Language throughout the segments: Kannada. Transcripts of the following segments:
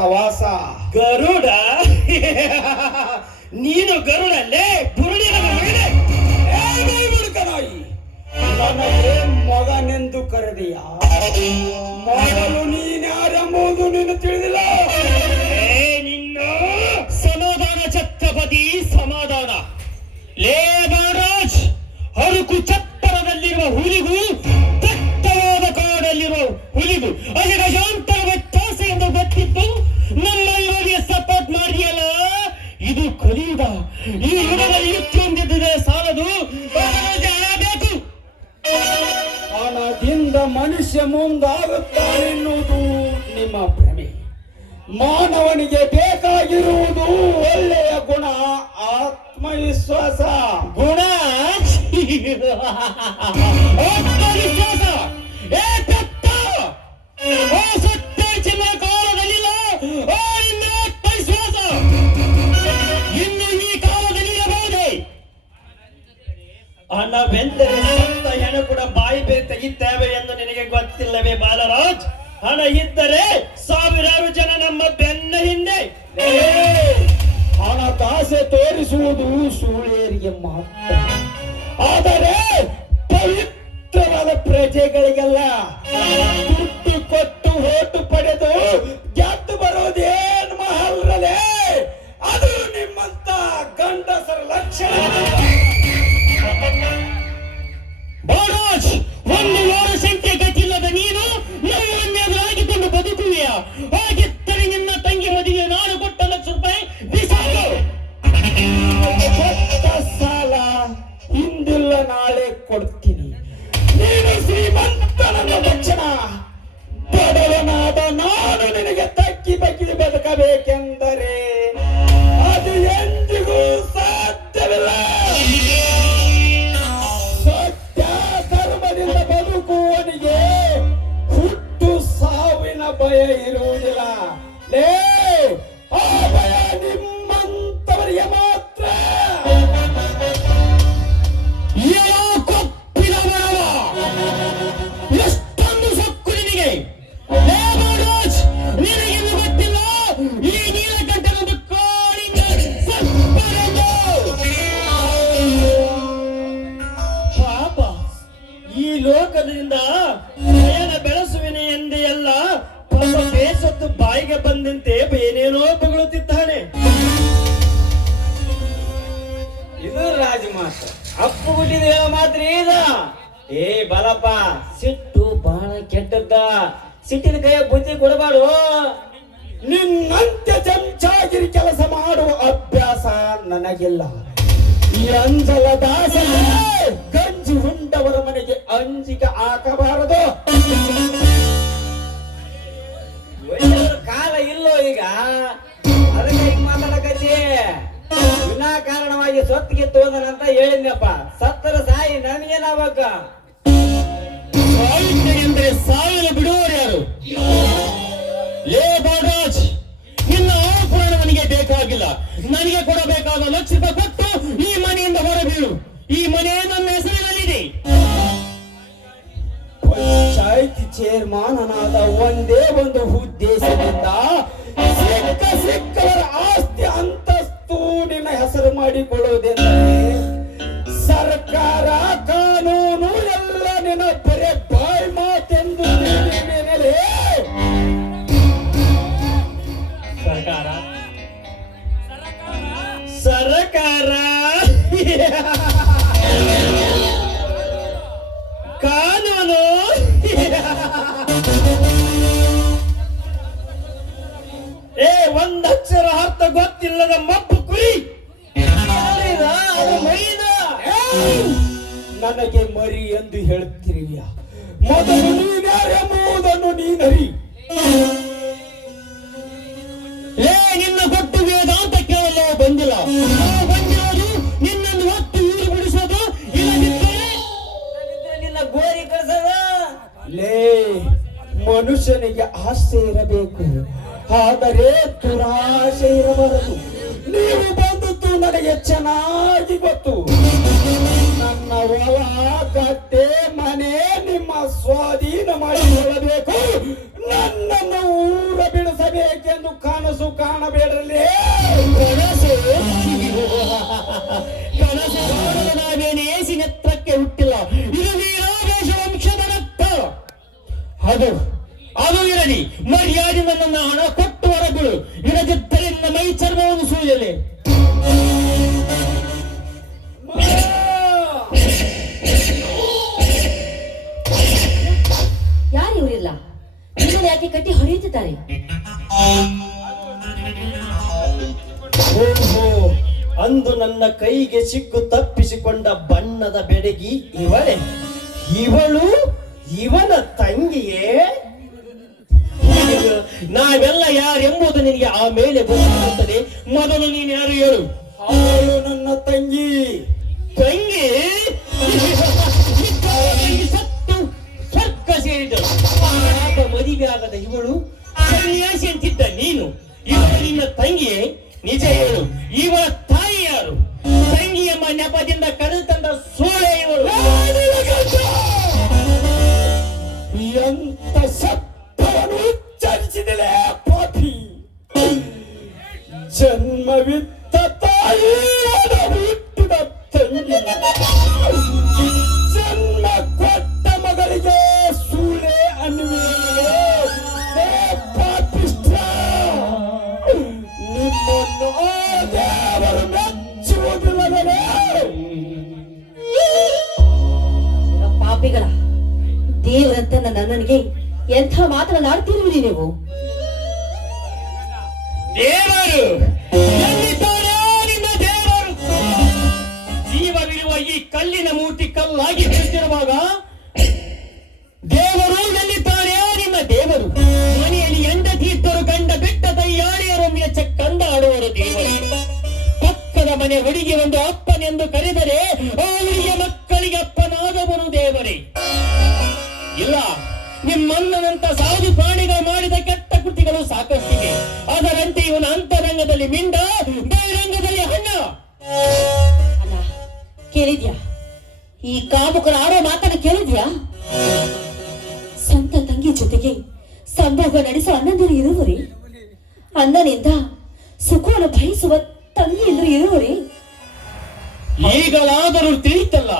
ಸವಾಸ. ಗರುಡ ನೀನು ಗರುಡಲ್ಲೇ ಬುರುಡಿನ ಮಗನೇ. ಮುಡುಕನಾಯಿ, ನನಗೆ ಮಗನೆಂದು ಕರೆದೆಯ. ಮಾಡಲು ನೀನ್ಯಾರೆಂಬುದು ನೀನು ತಿಳಿದಿಲ್ಲ. ನಿನ್ನ ಸಮಾಧಾನ ಛತ್ರಪತಿ ಸಮಾಧಾನ. ಲೇ ಮಹಾರಾಜ್, ಹರುಕು ಚಪ್ಪರದಲ್ಲಿರುವ ಹುಲಿಗೂ ದಟ್ಟವಾದ ಕಾಡಲ್ಲಿರುವ ಹುಲಿಗೂ ಅಜಗಜಾಂತರ ವ್ಯತ್ಯಾಸ ಎಂದು ಗೊತ್ತಿದ್ದು ನಮ್ಮ ಇವರಿಗೆ ಸಪೋರ್ಟ್ ಮಾಡಿಯಲ್ಲ. ಇದು ಕಲಿಯುಗ. ಈ ಹುಡುಗ ಇಷ್ಟೊಂದಿದ್ದರೆ ಸಾಲದು, ಬೇಕು. ಹಣದಿಂದ ಮನುಷ್ಯ ಮುಂದಾಗುತ್ತಾನೆನ್ನುವುದು ನಿಮ್ಮ ಭ್ರಮೆ. ಮಾನವನಿಗೆ ಬೇಕಾಗಿರುವುದು ಒಳ್ಳೆಯ ಗುಣ, ಆತ್ಮವಿಶ್ವಾಸ. ಗುಣ ಆತ್ಮವಿಶ್ವಾಸ. ಸತ್ಯ ಕಾಲದಲ್ಲಿಲ್ಲ ಇನ್ನು ಆತ್ಮವಿಶ್ವಾಸ. ಇನ್ನು ಈ ಕಾಲದಲ್ಲಿ ಇರಬಹುದೇ? ಹಣವೆಂದರೆ ಸತ್ತ ಹೆಣ ಕೂಡ ಬಾಯಿ ಬೇರೆ ತೆಗಿತ್ತೇವೆ ಎಂದು ನಿನಗೆ ಗೊತ್ತಿಲ್ಲವೇ ಬಾಲರಾಜ್? ಹಣ ಇದ್ದರೆ ಸಾವಿರಾರು ಜನ ನಮ್ಮ ಬೆನ್ನ ಹಿಂದೆ. ಹಣದಾಸೆ ತೋರಿಸುವುದು ಸೂಳೆಯರಿಗೆ ಮಾತ್ರ, ಆದರೆ ಪವಿತ್ರವಾದ ಪ್ರಜೆಗಳಿಗೆಲ್ಲ. ದುಡ್ಡು ಕೊಟ್ಟು ಓಟು ಪಡೆದು ಗೆದ್ದು ಬರೋದೇನು ಮಹಲ್ರಲೇ, ಅದು ನಿಮ್ಮಂತ ಗಂಡಸರ ಲಕ್ಷಣ. ಬಾಲರಾಜ್, ಒಂದು ವಾರ ಸಂಖ್ಯೆ ಗತಿಲ್ಲದ ನೀನು ನಮ್ಮನ್ನೆದುರಾಗಿಕೊಂಡು ಬದುಕುವೆಯ? ಹಾಗಿದ್ದರೆ ನಿನ್ನ ತಂಗಿ ಮದುವೆ ನಾನು ಕೊಟ್ಟ ₹1,00,000 ಬಿಸಾಕು. ಕೊಟ್ಟ ಸಾಲ ಹಿಂದಿಲ್ಲ ನಾಳೆ ಕೊಡ್ತೀನಿ. ನೀನು ಶ್ರೀಮಂತನನ್ನ ಲಕ್ಷಣ. ಬಡವನಾದ ನಾನು ನಿನಗೆ ತಕ್ಕಿ ಬಗ್ಗಿ ಬದುಕಬೇಕೆಂದರೆ ಅದು ಎಂದಿಗೂ ಸಾಧ್ಯವಿಲ್ಲ. ಸತ್ಯ ಧರ್ಮದಿಂದ ಬದುಕುವವನಿಗೆ ಹುಟ್ಟು ಸಾವಿನ ಭಯ ಇರುವುದಿಲ್ಲ. ಲೇ, ಆ ಭಯ ನಿಮ್ಮಂತವರಿಗೆ ಮಾತ್ರ. ಕೊಪ್ಪಿನ ಬರವ ಎಷ್ಟೊಂದು ಸೊಕ್ಕು ನಿನಗೆ. ಮಹಾರಾಜ್, ನಿನಗೆಂದು ಗೊತ್ತಿಲ್ಲ ಈ ನೀಲಕಂಠನೊಂದು ಕಾಳಿಂಗ ಸಪ್ಪರೆಂದು. ಪಾಪ, ಈ ಲೋಕದಿಂದ ನಯನ ಬೆಳೆಸುವಿನೆ ಎಂದೇ ಎಲ್ಲ ಪಾಪ ಬೇಸತ್ತು ಬಾಯಿಗೆ ಬಂದಂತೆ ಏನೇನೋ ಬಗಳುತ್ತಿದ್ದಾನೆ. ಇದು ರಾಜಮಾತ ಅಪ್ಪು ಗುಟ್ಟಿದ ಮಾತ್ರ ಈಗ. ಏ ಬಲಪ್ಪ, ಸಿಟ್ಟು ಬಹಳ ಕೆಟ್ಟದ್ದ. ಸಿಟ್ಟಿನ ಕೈಯ ಬುದ್ಧಿ ಕೊಡಬಾಡು. ನಿನ್ನಂತೆ ಚಮಚಾಗಿರಿ ಕೆಲಸ ಮಾಡುವ ಅಭ್ಯಾಸ ನನಗಿಲ್ಲ. ಈ ಅಂಜಲ ದಾಸನ ಗಂಜಿ ಉಂಡವರ ಮನೆಗೆ ಅಂಜಿಕೆ ಹಾಕಬಾರದು. ಕಾಲ ಇಲ್ಲೋ ಈಗ, ಅದಕ್ಕೆ ಹಿಂಗ್ ಮಾತಾಡಕತ್ತಿ. ವಿನಾಕಾರಣವಾಗಿ ಸೊತ್ತಿಗೆ ತೋದನಂತ ಹೇಳಿದ್ನಪ್ಪ. ಸತ್ತರ ಸಾಯಿ ನನಗೇನಾಗಬೇಕ? ಸಾಹಿತ್ಯ ಎಂದರೆ ಸಾವಿನ ಬಿಡುವವರು ಯಾರು? ಲೇ ಬಾಲರಾಜ್, ನಿನ್ನ ಆಪುರಾಣ ನನಗೆ ಬೇಕಾಗಿಲ್ಲ. ನನಗೆ ಕೊಡಬೇಕಾದ ₹1,00,000 ಕೊಟ್ಟು ಈ ಮನೆಯಿಂದ ಹೊರಬೀಳು. ಈ ಮನೆ ನನ್ನ ಹೆಸರಿನಲ್ಲಿದೆ. ಪಂಚಾಯತಿ ಚೇರ್ಮನ್ನನಾದ ಒಂದೇ ಒಂದು ಉದ್ದೇಶದಿಂದ ಸಿಕ್ಕವರ ಆಸ್ತಿ ಅಂತಸ್ತು ನಿನ್ನ ಹೆಸರು ಮಾಡಿಕೊಳ್ಳುವುದೆಂದರೆ ಸರ್ಕಾರ ಕಾನೂನು ಎಲ್ಲ ನಿನ್ನ ಬರೇ ಬಾಯಿ ಮಾತೆಂದು ತಿಳಿದಿದ್ದೇನೆ. ಸರ್ಕಾರ ಕಾನೂನು ಒಂದಕ್ಷರ ಅರ್ಥ ಗೊತ್ತಿಲ್ಲದ ಮಬ್ಬು ಕುರಿ. ನನಗೆ ಮರಿ ಎಂದು ಹೇಳುತ್ತಿರುವಿಯ? ಮೊದಲು ನೀನ್ಯಾರೆಂಬುದನ್ನು ನೀನರಿ. ನಿನ್ನ ಕೊಟ್ಟು ವೇದಾಂತ ಕೇಳಲು ಬಂದಿಲ್ಲ. ಬಂದಿರೋದು ನಿನ್ನನ್ನು ಹೊತ್ತು ಊರು ಬಿಡಿಸೋದು, ಇಲ್ಲದಿದ್ದರೆ ನಿನ್ನ ಗೋರಿ ಕಳಿಸದ. ಮನುಷ್ಯನಿಗೆ ಆಸೆ ಇರಬೇಕು, ಆದರೆ ದುರಾಶೆ ಇರಬಾರದು. ನೀವು ಬಂದದ್ದು ನನಗೆ ಚೆನ್ನಾಗಿ ಗೊತ್ತು. ನನ್ನ ಹೊಲ ಗದ್ದೆ ಮನೆ ನಿಮ್ಮ ಸ್ವಾಧೀನ ಮಾಡಿಕೊಳ್ಳಬೇಕು, ನನ್ನನ್ನು ಊರ ಬಿಡಿಸಬೇಕೆಂದು ಬೇಡ್ರಲ್ಲಿ. ಕನಸು ಕನಸು ಕಾಣಲು ನಾವೇನು ಏಸಿ ನೆತ್ರಕ್ಕೆ ಹುಟ್ಟಿಲ್ಲ. ಇದು ವೀರಾವೇಶ ವಂಶದ ರಕ್ತ. ಅದು ಅದು ಇರಲಿ, ಮರ್ಯಾದೆ ನನ್ನ ಹಣ ಕೊಟ್ಟು ಹೊರಬಿಡು. ಇರದಿದ್ದರೆ ನನ್ನ ಮೈ ಚರ್ಮವನ್ನು ಸೂಯಲೆ. ಯಾರು ಇವರಿಲ್ಲ? ನಿಮ್ಮನ್ನು ಯಾಕೆ ಕಟ್ಟಿ ಹೊಡೆಯುತ್ತಿದ್ದಾರೆ? ಓಹೋ, ಅಂದು ನನ್ನ ಕೈಗೆ ಸಿಕ್ಕು ತಪ್ಪಿಸಿಕೊಂಡ ಬಣ್ಣದ ಬೆಡಗಿ ಇವಳೆ. ಇವಳು ಇವನ ತಂಗಿಯೇ? ನಾವೆಲ್ಲ ಯಾರೆಂಬುದು ನಿನಗೆ ಆಮೇಲೆ ಗೊತ್ತಾಗುತ್ತದೆ. ಮೊದಲು ನೀನು ಯಾರು ಹೇಳು. ಅವಳು ನನ್ನ ತಂಗಿ. ತಂಗಿ ಸತ್ತು ಸ್ವರ್ಗ ಸೇರಿದಳು. ಪಾಪ ಮದುವೆ ಆಗದ ಇವಳು ಸನ್ಯಾಸಿ ಅಂತಿದ್ದ ನೀನು. ಇವಳು ನಿನ್ನ ತಂಗಿಯೇ? ನಿಜ ಹೇಳು, ಇವಳ ತಾಯಿ ಯಾರು? ತಂಗಿ ಎಂಬ ನೆಪದಿಂದ ಕರೆದು ತಂದ ಸೋಳೆ ಇವಳು. ಎಂತ ಸತ್ತವನ್ನು ಉಚ್ಚರಿಸಿದಳೆ ಪಾಪಿ. ಜನ್ಮವಿತ್ತ ತಾಯಿ ಹುಟ್ಟಿದ ತಂಗಿ, ಜನ್ಮ ಕೊಟ್ಟ ಮಗಳಿಗೆ ಸೂಳೆ ಅನ್ನುವೆ. ಪಾಪಿಷ್ಠ, ನಿಮ್ಮನ್ನು ಆ ದೇವರು ಮೆಚ್ಚುವುದಿಲ್ಲವೇ? ಪಾಪಿಗಳ ದೇವರಂತ ನನಗೆ ಎಂಥ ಮಾತನಾಡ್ತಿರುವಿರಿ ನೀವು? ದೇವರು ಎಲ್ಲಿದ್ದಾನೆ ನಿನ್ನ ದೇವರು? ಜೀವವಿರುವ ಈ ಕಲ್ಲಿನ ಮೂರ್ತಿ ಕಲ್ಲಾಗಿ ನಿಂತಿರುವಾಗ ದೇವರು ಎಲ್ಲಿದ್ದಾನೆ ನಿನ್ನ ದೇವರು? ಮನೆಯಲ್ಲಿ ಹೆಂಡತಿ ಇದ್ದರು ಗಂಡ ಬಿಟ್ಟ ತಯ್ಯಾಳಿಯರೊಮ್ಮೆ ಚಕ್ಕಂದ ಆಡುವರು ದೇವರು. ಪಕ್ಕದ ಮನೆ ಹುಡುಗಿ ಒಂದು ಅಪ್ಪನೆಂದು ಕರೆದರೆ ಅವರಿಗೆ ಮಕ್ಕಳಿಗೆ ಅಪ್ಪನಾದವನು ದೇವರೇ. ಇಲ್ಲ, ನಿಮ್ಮಣ್ಣನಂತ ಸಾಧು ಪ್ರಾಣಿಗಳು ಮಾಡಿದ ಕೆಟ್ಟ ಕೃತಿಗಳು ಸಾಕಷ್ಟಿವೆ. ಅದರಂತೆ ಇವನ ಅಂತರಂಗದಲ್ಲಿ ಮಿಂಡ, ಬಹಿರಂಗದಲ್ಲಿ ಹಣ್ಣ. ಅಲ್ಲ, ಕೇಳಿದ್ಯಾ? ಈ ಕಾಮುಕರ ಆಡೋ ಮಾತನ್ನು ಕೇಳಿದ್ಯಾ? ಸ್ವಂತ ತಂಗಿ ಜೊತೆಗೆ ಸಂಭೋಗ ನಡೆಸುವ ಅಣ್ಣಂದಿರು ಇರುವರಿ, ಅಣ್ಣನಿಂದ ಸುಖವನ್ನು ಬಯಸುವ ತಂಗಿಯಂದರು ಇರುವರಿ. ಈಗಲಾದರೂ ತಿಳಿತಲ್ಲ.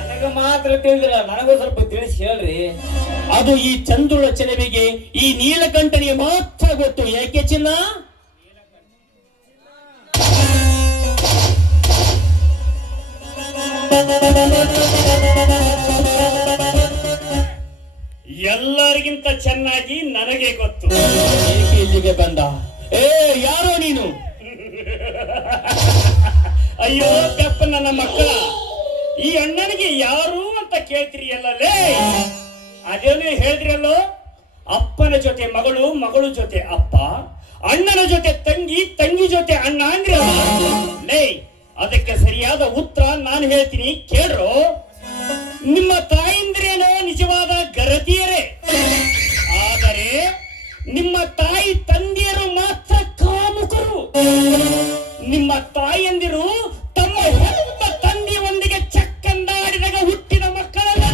ನನಗ ಮಾತ್ರ ತಿಳಿದಿಲ್ಲ, ನನಗೂ ಸ್ವಲ್ಪ ತಿಳಿಸಿ ಹೇಳ್ರಿ. ಅದು ಈ ಚಂದುಳ ಚೆಲುವಿಗೆ, ಈ ನೀಲಕಂಠನಿಗೆ ಮಾತ್ರ ಗೊತ್ತು. ಯಾಕೆ ಚಿನ್ನ? ಎಲ್ಲರಿಗಿಂತ ಚೆನ್ನಾಗಿ ನನಗೆ ಗೊತ್ತು. ಏಕೆ ಇಲ್ಲಿಗೆ ಬಂದ? ಏ, ಯಾರೋ ನೀನು? ಅಯ್ಯೋ ಕೆಪ್ಪ ನನ್ನ ಮಕ್ಕಳ, ಈ ಅಣ್ಣನಿಗೆ ಯಾರು ಅಂತ ಕೇಳ್ತಿರಿಯಲ್ಲೇ? ಅದೇನು ಹೇಳಿದ್ರಲ್ಲೋ, ಅಪ್ಪನ ಜೊತೆ ಮಗಳು, ಮಗಳು ಜೊತೆ ಅಪ್ಪ, ಅಣ್ಣನ ಜೊತೆ ತಂಗಿ, ತಂಗಿ ಜೊತೆ ಅಣ್ಣ ಅಂದ್ರೆ ಲೇ. ಅದಕ್ಕೆ ಸರಿಯಾದ ಉತ್ತರ ನಾನು ಹೇಳ್ತೀನಿ, ಕೇಳ್ರು. ನಿಮ್ಮ ತಾಯಿಂದ್ರೇನೋ ನಿಜವಾದ ಗರತಿಯರೇ, ಆದರೆ ನಿಮ್ಮ ತಾಯಿ ತಂದೆಯರು ಮಾತ್ರ ಕಾಮುಕರು. ನಿಮ್ಮ ತಾಯಿಯಂದಿರು ತಮ್ಮ ಹೆತ್ತ ತಂದೆಯೊಂದಿಗೆ ಚಕ್ಕಂದಾಡಿದಾಗ ಹುಟ್ಟಿದ ಮಕ್ಕಳಲ್ಲ.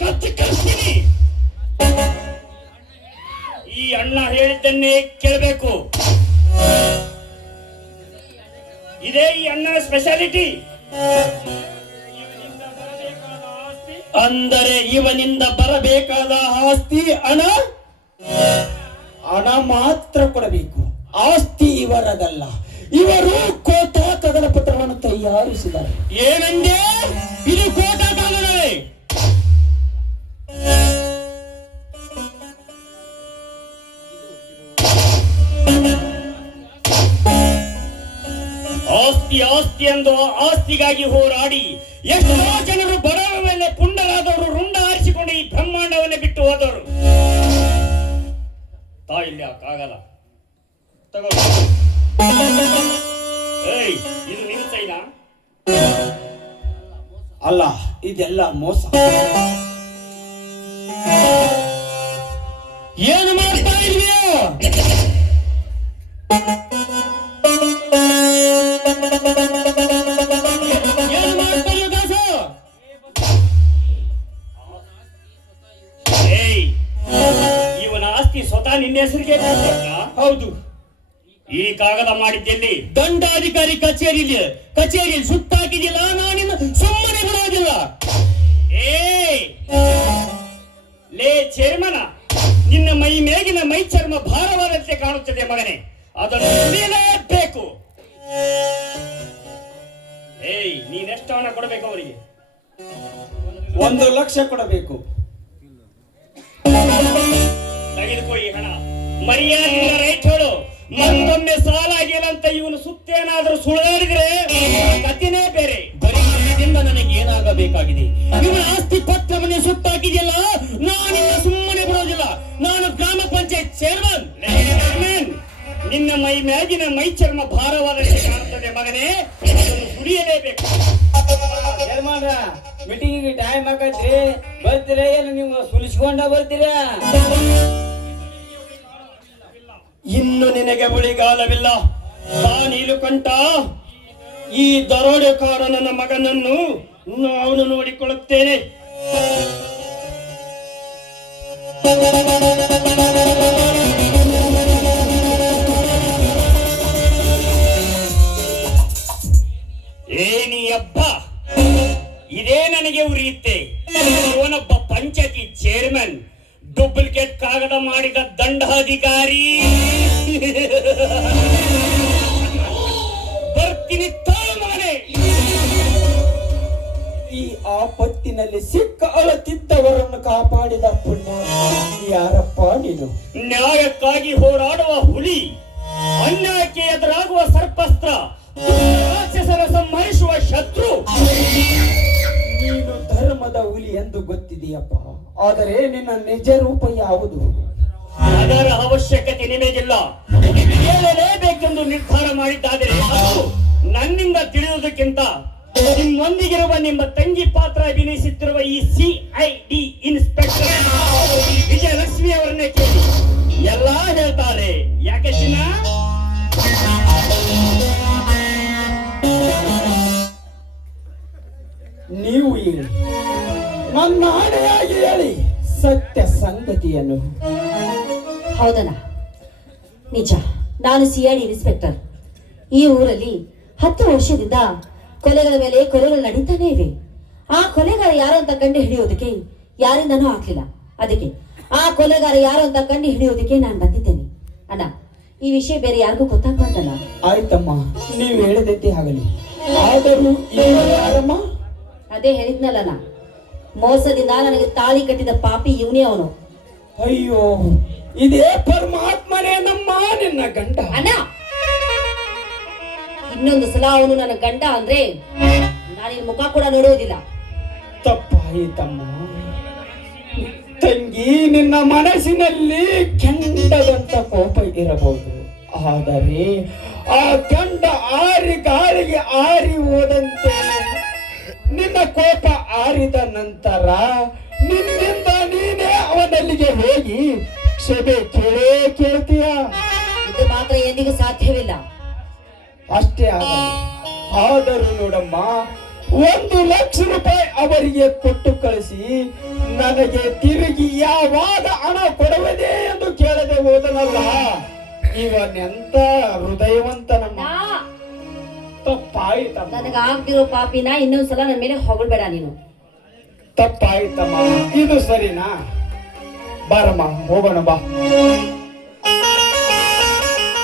ಕತ್ತು ಕಳಿಸ್ತೀನಿ. ಈ ಅಣ್ಣ ಹೇಳಿದ್ದನ್ನೇ ಕೇಳಬೇಕು. ಇದೇ ಈ ಅಣ್ಣನ ಸ್ಪೆಷಾಲಿಟಿ. ಅಂದರೆ ಇವನಿಂದ ಬರಬೇಕಾದ ಆಸ್ತಿ ಹಣ ಹಣ ಮಾತ್ರ ಕೊಡಬೇಕು, ಆಸ್ತಿ ಇವರದಲ್ಲ. ಇವರು ಕೋಟ ಕದನ ಪತ್ರವನ್ನು ತಯಾರಿಸಿದ್ದಾರೆ. ಏನಂದೆ? ಇದು ಕೋಟ ಕಾನೂನವೇ? ಆಸ್ತಿ ಆಸ್ತಿ ಎಂದು ಆಸ್ತಿಗಾಗಿ ಹೋರಾಡಿ ಎಷ್ಟೋ ಜನರು ಬಡವರ ಮೇಲೆ ಪುಂಡರಾದವರು, ರುಂಡ ಆರಿಸಿಕೊಂಡು ಈ ಬ್ರಹ್ಮಾಂಡವನ್ನೇ ಬಿಟ್ಟು ಹೋದವರು. ತಾಯಿಲ್ಲ ಆಗಲ್ಲ. ತಗೋ. ಏಯ್, ಇದು ನಿನ್ನ ಸೈನಾ? ಅಲ್ಲ, ಇದೆಲ್ಲ ಮೋಸ. ಏನು ಮಾಡ್ತಾ ಇದೀಯೋ? ಏನು ಮಾಡ್ತಾ ಇದೀಯ ದಾಸ? ಆಸ್ತಿ ಸ್ವತಃ ನಿನ್ನ ಹೆಸರಿಗೆ ಹೌದು. ಈ ಕಾಗದ ಮಾಡಿದ್ದಲ್ಲಿ ದಂಡಾಧಿಕಾರಿ ಕಚೇರಿಯಲ್ಲಿ ಸುಟ್ಟಾಕಿದಿಲ್ಲ. ನಾನಿನ್ನ ಸುಮ್ಮನೆ ಬಿಡೋದಿಲ್ಲ. ಲೇ ಚೇರ್ಮನ, ನಿನ್ನ ಮೈ ಮೇಗಿನ ಮೈ ಚರ್ಮ ಭಾರವಾದಂತೆ ಕಾಣುತ್ತದೆ ಮಗನೇ. ಅದನ್ನು ಸುಲಿಯಲೇಬೇಕು. ನೀನೆಷ್ಟು ಹಣ ಕೊಡಬೇಕು ಅವರಿಗೆ? 1 ಲಕ್ಷ ಕೊಡಬೇಕು. ತೆಗೆದುಕೋ ಈ ಹಣ. ಮರ್ಯಾದೆ ರೈಟ್ ಹೇಳು. ಮತ್ತೊಮ್ಮೆ ಸಾಲ ಆಗಿಲ್ಲ ಅಂತ ಇವನು ಸುತ್ತೇನಾದ್ರೂ ಸುಳಿದಾಡಿದ್ರೆ ಕಥೆನೇ ಬೇರೆ. ಬರೀ ಹಣದಿಂದ ನನಗೆ ಏನಾಗಬೇಕಾಗಿದೆ? ಇವನ ಆಸ್ತಿ ಪತ್ರವನ್ನೇ ಸುಟ್ಟಾಕಿದೆಯಲ್ಲ, ನಾನಿನ್ನ ಸುಮ್ಮನೆ ಬಿಡೋದಿಲ್ಲ. ನಾನು ಗ್ರಾಮ ಪಂಚಾಯತ್ ಚೇರ್ಮನ್. ನಿನ್ನ ಮೈ ಮ್ಯಾಗಿನ ಮೈ ಚರ್ಮ ಭಾರವಾದಂತೆ ಕಾಣುತ್ತದೆ ಮಗನೇ. ಅದನ್ನು ಸುಳಿಯಲೇಬೇಕು. ಚೇರ್ಮನ್ರ, ಮೀಟಿಂಗಿಗೆ ಟೈಮ್ ಆಗೈತ್ರಿ, ಬರ್ತೀರಾ ಏನು ನೀವು ಸುಲಿಸ್ಕೊಂಡ ಬರ್ತೀರಾ? ಇನ್ನು ನಿನಗೆ ಉಳಿಗಾಲವಿಲ್ಲ. ನೀನು ಕಂಠ, ಈ ದರೋಡೆಕಾರ ನನ್ನ ಮಗನನ್ನು ನಾನು ನೋಡಿಕೊಳ್ಳುತ್ತೇನೆ. ಏನಿ ಹಬ್ಬ ಇದೇ ನನಗೆ ಉರಿಯುತ್ತೆ. ಇವನೊಬ್ಬ ಪಂಚಾಯತಿ ಚೇರ್ಮನ್, ಡೂಪ್ಲಿಕೇಟ್ ಕಾಗದ ಮಾಡಿದ ದಂಡಾಧಿಕಾರಿ. ಬರ್ತೀನಿ ಮಗನೇ. ಈ ಆಪತ್ತಿನಲ್ಲಿ ಸಿಕ್ಕ ಅಳತಿದ್ದವರನ್ನು ಕಾಪಾಡಿದ ಪುಣ್ಯ ಯಾರಪ್ಪ ನೀನು? ನ್ಯಾಯಕ್ಕಾಗಿ ಹೋರಾಡುವ ಹುಲಿ, ಅನ್ಯಾಯಕ್ಕೆ ಎದುರಾಗುವ ಸರ್ಪಸ್ತ್ರ, ರಾಕ್ಷಸರ ಸಂಹರಿಸುವ ಶತ್ರು. ನೀನು ಧರ್ಮದ ಹುಲಿ ಎಂದು ಗೊತ್ತಿದೆಯಪ್ಪ, ಆದರೆ ನಿನ್ನ ನಿಜ ರೂಪ ಯಾವುದು? ಅದರ ಅವಶ್ಯಕತೆ ನಿಮಗಿಲ್ಲ. ಹೇಳಲೇಬೇಕೆಂದು ನಿರ್ಧಾರ ಮಾಡಿದ್ದಾದರೆ ಅದು ನನ್ನಿಂದ ತಿಳಿಯುವುದಕ್ಕಿಂತ ನಿಮ್ಮೊಂದಿಗಿರುವ ನಿಮ್ಮ ತಂಗಿ ಪಾತ್ರ ಅಭಿನಯಿಸುತ್ತಿರುವ ಈ CID ಇನ್ಸ್ಪೆಕ್ಟರ್ ವಿಜಯಲಕ್ಷ್ಮಿ ಅವರನ್ನೇ ಕೇಳಿ. ಎಲ್ಲ ಹೇಳ್ತಾರೆ. ಯಾಕೆ ಚಿನ್ನ? ನೀವು ಹೇಳಿ, ನನ್ನ ಆಣೆಯಾಗಿ ಹೇಳಿ ಸತ್ಯ ಸಂಗತಿಯನ್ನು. ಹೌದಣ್ಣ, ನಿಜ. ನಾನು CID ಇನ್ಸ್ಪೆಕ್ಟರ್. ಈ ಊರಲ್ಲಿ 10 ವರ್ಷದಿಂದ ಕೊಲೆಗಳ ಮೇಲೆ ಕೊಲೆಗಳು ನಡೀತಾನೆ ಇವೆ. ಆ ಕೊಲೆಗಾರ ಯಾರು ಅಂತ ಕಂಡು ಹಿಡಿಯೋದಕ್ಕೆ ಯಾರಿಂದನೂ ಆಗ್ಲಿಲ್ಲ. ಅದಕ್ಕೆ ಆ ಕೊಲೆಗಾರ ಯಾರು ಅಂತ ಕಂಡು ಹಿಡಿಯೋದಕ್ಕೆ ನಾನು ಬಂದಿದ್ದೇನೆ. ಅಣ್ಣ, ಈ ವಿಷಯ ಬೇರೆ ಯಾರಿಗೂ ಗೊತ್ತಾಗ್ಬಾರ್ದಲ್ಲ. ಆಯ್ತಮ್ಮ, ನೀವು ಹೇಳಿದೈತೆ ಆಗಲಿ. ಆದರೂ ಯಾರಮ್ಮ? ಅದೇ ಹೇಳಿದ್ನಲ್ಲ ನಾ, ಮೋಸದಿಂದ ನನಗೆ ತಾಳಿ ಕಟ್ಟಿದ ಪಾಪಿ ಇವನೇ ಅವನು. ಅಯ್ಯೋ, ಇದೇ ಪರಮಾತ್ಮನೇ ನಮ್ಮ ನಿನ್ನ ಗಂಡ. ಅಣ್ಣ, ಇನ್ನೊಂದು ಸಲ ಅವನು ನನ್ನ ಗಂಡ ಅಂದ್ರೆ ನಾನಿನ್ ಮುಖ ಕೂಡ ನೋಡುವುದಿಲ್ಲ. ತಪ್ಪಾಯಿತಮ್ಮ ತಂಗಿ, ನಿನ್ನ ಮನಸ್ಸಿನಲ್ಲಿ ಕೆಂಡದಂತ ಕೋಪ ಇರಬಹುದು, ಆದರೆ ಆ ಗಂಡ ಆರಿ ಗಾಳಿಗೆ ಆರಿ ಹೋದಂತೆ ನಿನ್ನ ಕೋಪ ಆರಿದ ನಂತರ ನಿನ್ನಿಂದ ನೀನೇ ಅವನಲ್ಲಿಗೆ ಹೋಗಿ ಕ್ಷಮೆ ಕೇಳ್ತೀಯ? ಇದು ಮಾತ್ರ ಎಂದಿಗೂ ಸಾಧ್ಯವಿಲ್ಲ. ಅಷ್ಟೇ ಆಗಲಿ. ಆದರೂ ನೋಡಮ್ಮ, 1 ಲಕ್ಷ ರೂಪಾಯಿ ಅವರಿಗೆ ಕೊಟ್ಟು ಕಳಿಸಿ ನನಗೆ ತಿರುಗಿ ಯಾವಾಗ ಹಣ ಕೊಡುವುದೇ ಎಂದು ಕೇಳದೆ ಹೋದನಲ್ಲ, ಇವನೆಂತ ಹೃದಯವಂತನಮ್ಮ. ತಪ್ಪಾಯ್ತಮ್ಮ, ನನಗಾಗ್ದಿರೋ ಪಾಪಿನ ಇನ್ನೊಂದ್ಸಲ ನನ್ನ ಮೇಲೆ ಹೊಗಳ್ಬೇಡ ನೀನು. ತಪ್ಪಾಯ್ತಮ್ಮ. ಇದು ಸರಿನಾ? ಬಾರಮ್ಮ, ಹೋಗೋಣ ಬಾ.